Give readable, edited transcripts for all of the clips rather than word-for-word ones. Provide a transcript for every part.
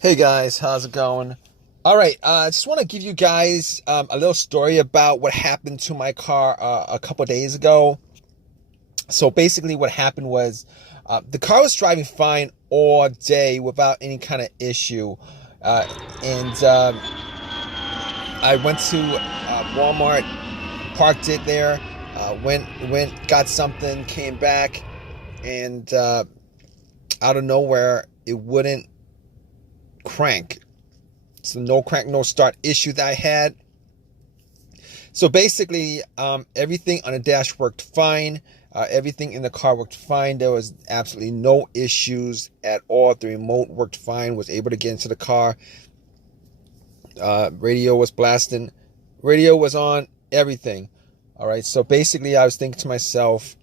Hey guys, how's it going? All right, I just want to give you guys a little story about what happened to my car a couple days ago. So basically, what happened was the car was driving fine all day without any kind of issue, and I went to Walmart, parked it there, got something, came back, and out of nowhere, it wouldn't crank. So no crank, no start issue that I had. So basically, everything on the dash worked fine. Everything in the car worked fine. There was absolutely no issues at all. The remote worked fine. Was able to get into the car. Radio was blasting. Radio was on. Everything. All right. So basically, I was thinking to myself,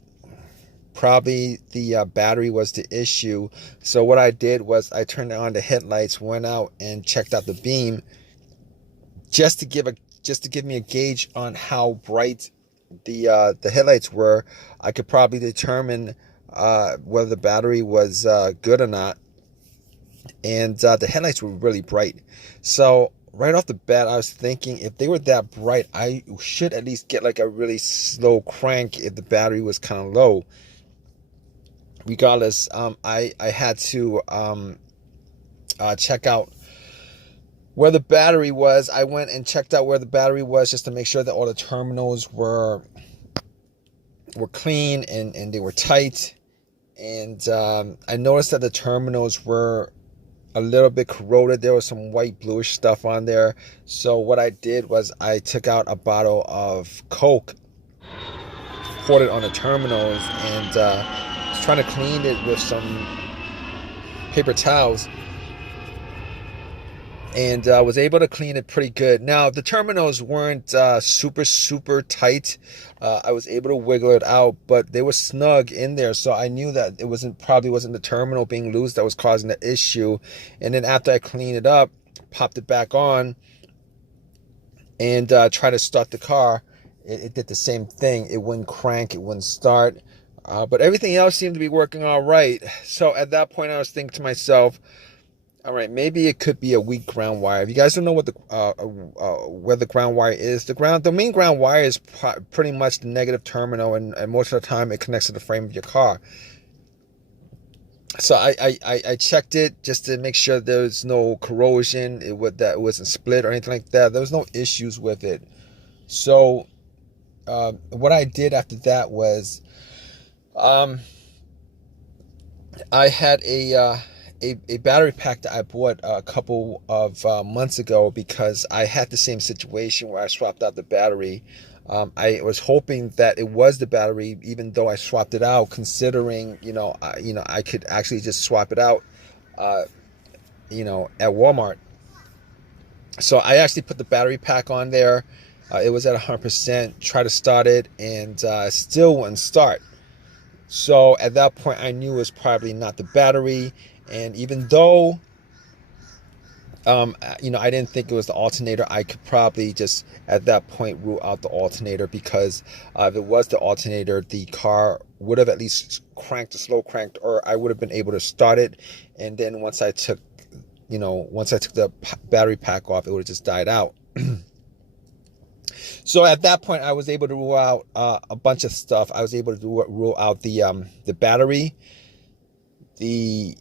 probably the battery was the issue. So what I did was I turned on the headlights, went out and checked out the beam, just to give me a gauge on how bright the headlights were. I could probably determine whether the battery was good or not. And the headlights were really bright. So right off the bat, I was thinking if they were that bright, I should at least get like a really slow crank if the battery was kind of low. Regardless, I had to check out where the battery was. I went and checked out where the battery was just to make sure that all the terminals were clean and they were tight. And I noticed that the terminals were a little bit corroded. There was some white bluish stuff on there. So what I did was I took out a bottle of Coke, poured it on the terminals, and was trying to clean it with some paper towels, and was able to clean it pretty good. Now the terminals weren't super tight. I was able to wiggle it out, but they were snug in there, so I knew that it probably wasn't the terminal being loose that was causing the issue. And then after I cleaned it up, popped it back on, and tried to start the car, it did the same thing. It wouldn't crank, it wouldn't start, but everything else seemed to be working all right. So at that point, I was thinking to myself, all right, maybe it could be a weak ground wire. If you guys don't know what where the ground wire is, the main ground wire is pretty much the negative terminal, and most of the time it connects to the frame of your car. So I checked it just to make sure there's no corrosion, that it wasn't split or anything like that. There was no issues with it. So what I did after that was I had a battery pack that I bought a couple of months ago, because I had the same situation where I swapped out the battery. I was hoping that it was the battery, even though I swapped it out, considering I could actually just swap it out, at Walmart. So I actually put the battery pack on there. It was at 100%. Tried to start it, and still wouldn't start. So at that point, I knew it was probably not the battery. And even though, I didn't think it was the alternator, I could probably just at that point rule out the alternator, because if it was the alternator, the car would have at least cranked or slow cranked, or I would have been able to start it. And then once I took the battery pack off, it would have just died out. So at that point, I was able to rule out a bunch of stuff. I was able to rule out the battery, the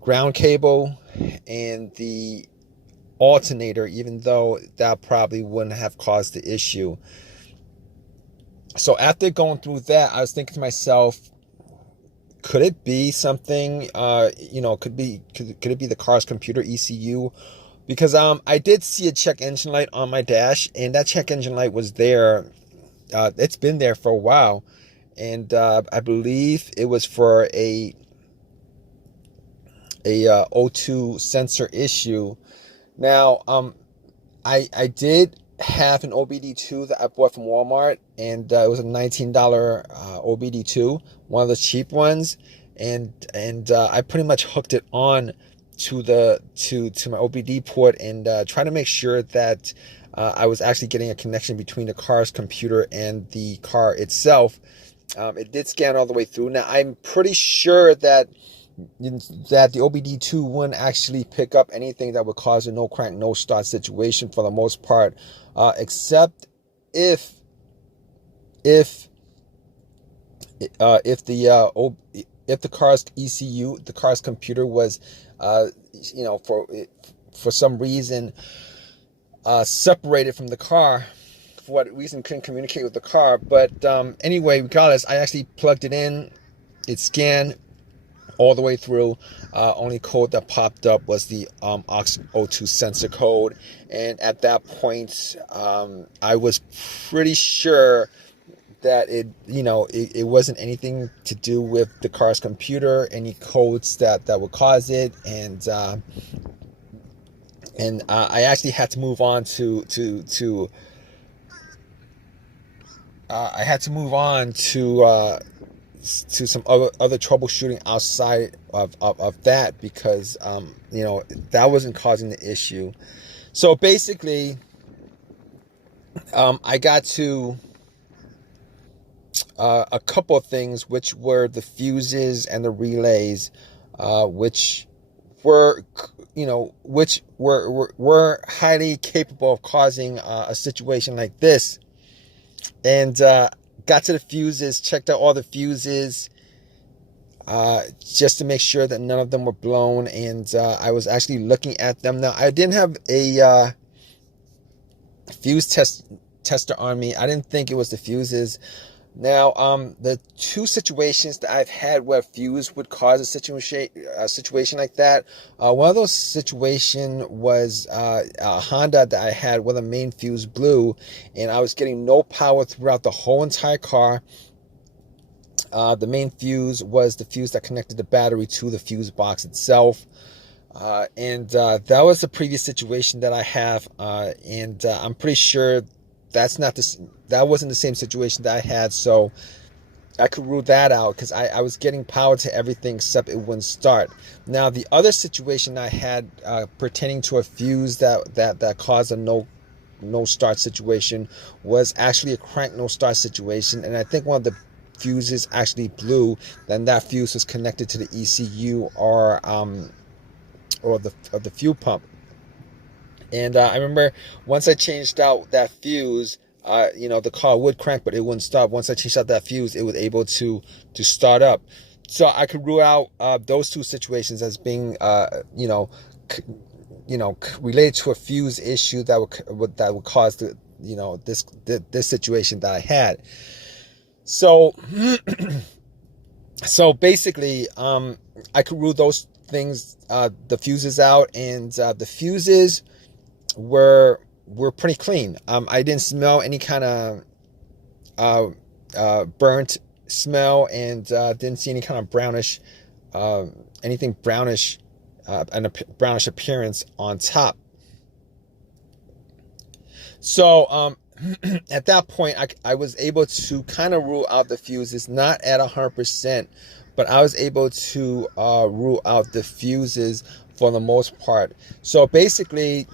ground cable, and the alternator, even though that probably wouldn't have caused the issue. So after going through that, I was thinking to myself, could it be something, could it be the car's computer ECU? Because I did see a check engine light on my dash, and that check engine light was there. It's been there for a while, and I believe it was for a O2 sensor issue. Now, I did have an OBD2 that I bought from Walmart, and it was a $19 OBD2, one of the cheap ones, and I pretty much hooked it on to my OBD port, and trying to make sure that I was actually getting a connection between the car's computer and the car itself. It did scan all the way through. Now, I'm pretty sure that that the OBD2 wouldn't actually pick up anything that would cause a no crank, no start situation for the most part, except if if if the car's ECU, the car's computer was, for some reason separated from the car. For what reason, couldn't communicate with the car. But anyway, regardless, I actually plugged it in. It scanned all the way through. Only code that popped up was the aux02 sensor code, and at that point, I was pretty sure that it wasn't anything to do with the car's computer, any codes that would cause it, and I actually had to move on to I had to move on to some other troubleshooting outside of that, because that wasn't causing the issue. So basically, I got to a couple of things, which were the fuses and the relays, which were highly capable of causing a situation like this. And got to the fuses, checked out all the fuses, just to make sure that none of them were blown. And I was actually looking at them. Now, I didn't have a fuse tester on me. I didn't think it was the fuses. Now, the two situations that I've had where fuse would cause a situation like that, one of those situations was a Honda that I had where the main fuse blew, and I was getting no power throughout the whole entire car. The main fuse was the fuse that connected the battery to the fuse box itself. And that was the previous situation that I have, and I'm pretty sure that wasn't the same situation that I had, so I could rule that out, because I was getting power to everything except it wouldn't start. Now, the other situation I had pertaining to a fuse that caused a no start situation was actually a crank no start situation, and I think one of the fuses actually blew. Then that fuse was connected to the ECU or the fuel pump. And I remember once I changed out that fuse, the car would crank, but it wouldn't stop. Once I changed out that fuse, it was able to start up. So I could rule out those two situations as being, related to a fuse issue that would cause this situation that I had. So, so basically, I could rule those things, the fuses out, and the fuses were pretty clean. I didn't smell any kind of burnt smell, and didn't see any kind of brownish, anything brownish, and a brownish appearance on top. So at that point, I was able to kind of rule out the fuses, not at 100%, but I was able to rule out the fuses for the most part. So basically,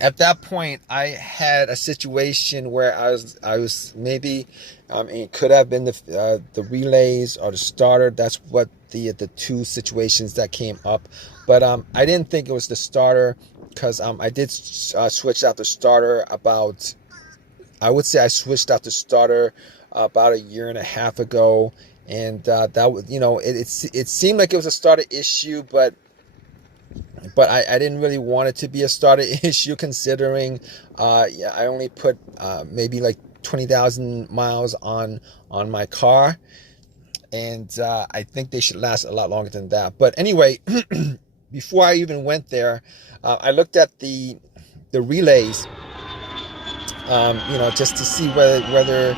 at that point, I had a situation where I was maybe, it could have been the relays or the starter. That's what the two situations that came up. But I didn't think it was the starter, because I did switch out the starter about, I would say I switched out the starter about a year and a half ago, and that was, it seemed like it was a starter issue, but I didn't really want it to be a starter issue, considering I only put maybe like 20,000 miles on my car, and I think they should last a lot longer than that. But anyway, before I even went there, I looked at the relays, just to see whether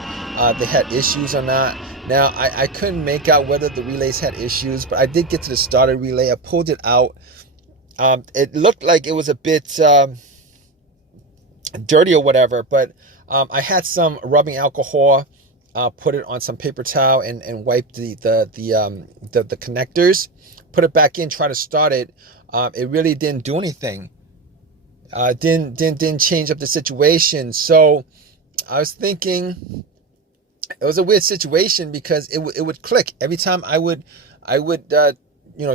they had issues or not. Now, I couldn't make out whether the relays had issues, but I did get to the starter relay. I pulled it out. It looked like it was a bit dirty or whatever, but I had some rubbing alcohol, put it on some paper towel, and wiped the connectors, put it back in, try to start it. It really didn't do anything. Didn't change up the situation. So I was thinking it was a weird situation, because it would click every time I would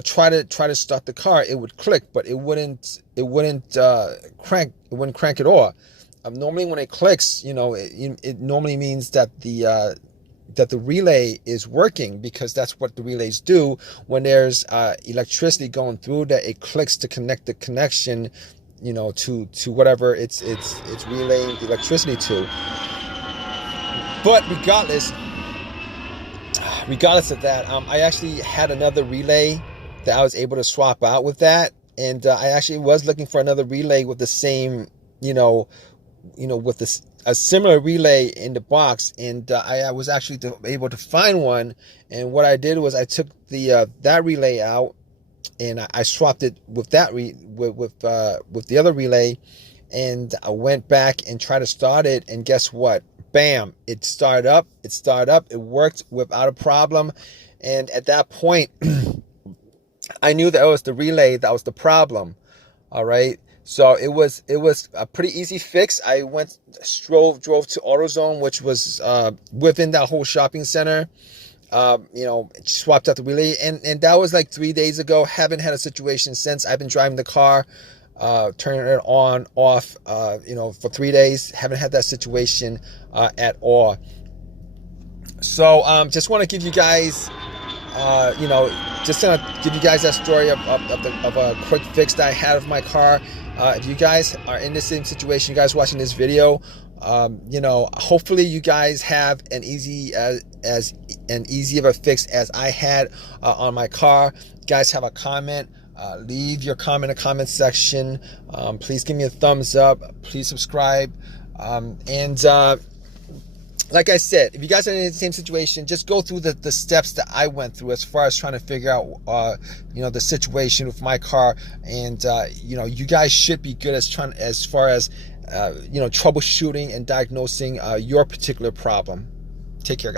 try to start the car, it would click, but it wouldn't crank. It wouldn't crank at all. Normally when it clicks, it normally means that the relay is working, because that's what the relays do when there's electricity going through, that it clicks to connect the connection, to whatever it's relaying the electricity to. But regardless of that, I actually had another relay that I was able to swap out with that, and I actually was looking for another relay with the same, with a similar relay in the box, and I was actually able to find one. And what I did was I took that relay out, and I swapped it with that with the other relay, and I went back and tried to start it, and guess what? Bam! It started up. It worked without a problem. And at that point, I knew that it was the relay that was the problem. All right. So it was a pretty easy fix. I drove to AutoZone, which was within that whole shopping center. Swapped out the relay, and that was like 3 days ago. Haven't had a situation since. I've been driving the car, turning it on, off, for 3 days. Haven't had that situation at all. So just want to give you guys, just gonna give you guys that story of a quick fix that I had of my car. If you guys are in the same situation, you guys watching this video, hopefully you guys have an easy of a fix as I had on my car. You guys have a comment, leave your comment in the comment section. Please give me a thumbs up. Please subscribe. Like I said, if you guys are in the same situation, just go through the steps that I went through as far as trying to figure out, the situation with my car. And, you guys should be good as far as troubleshooting and diagnosing your particular problem. Take care, guys.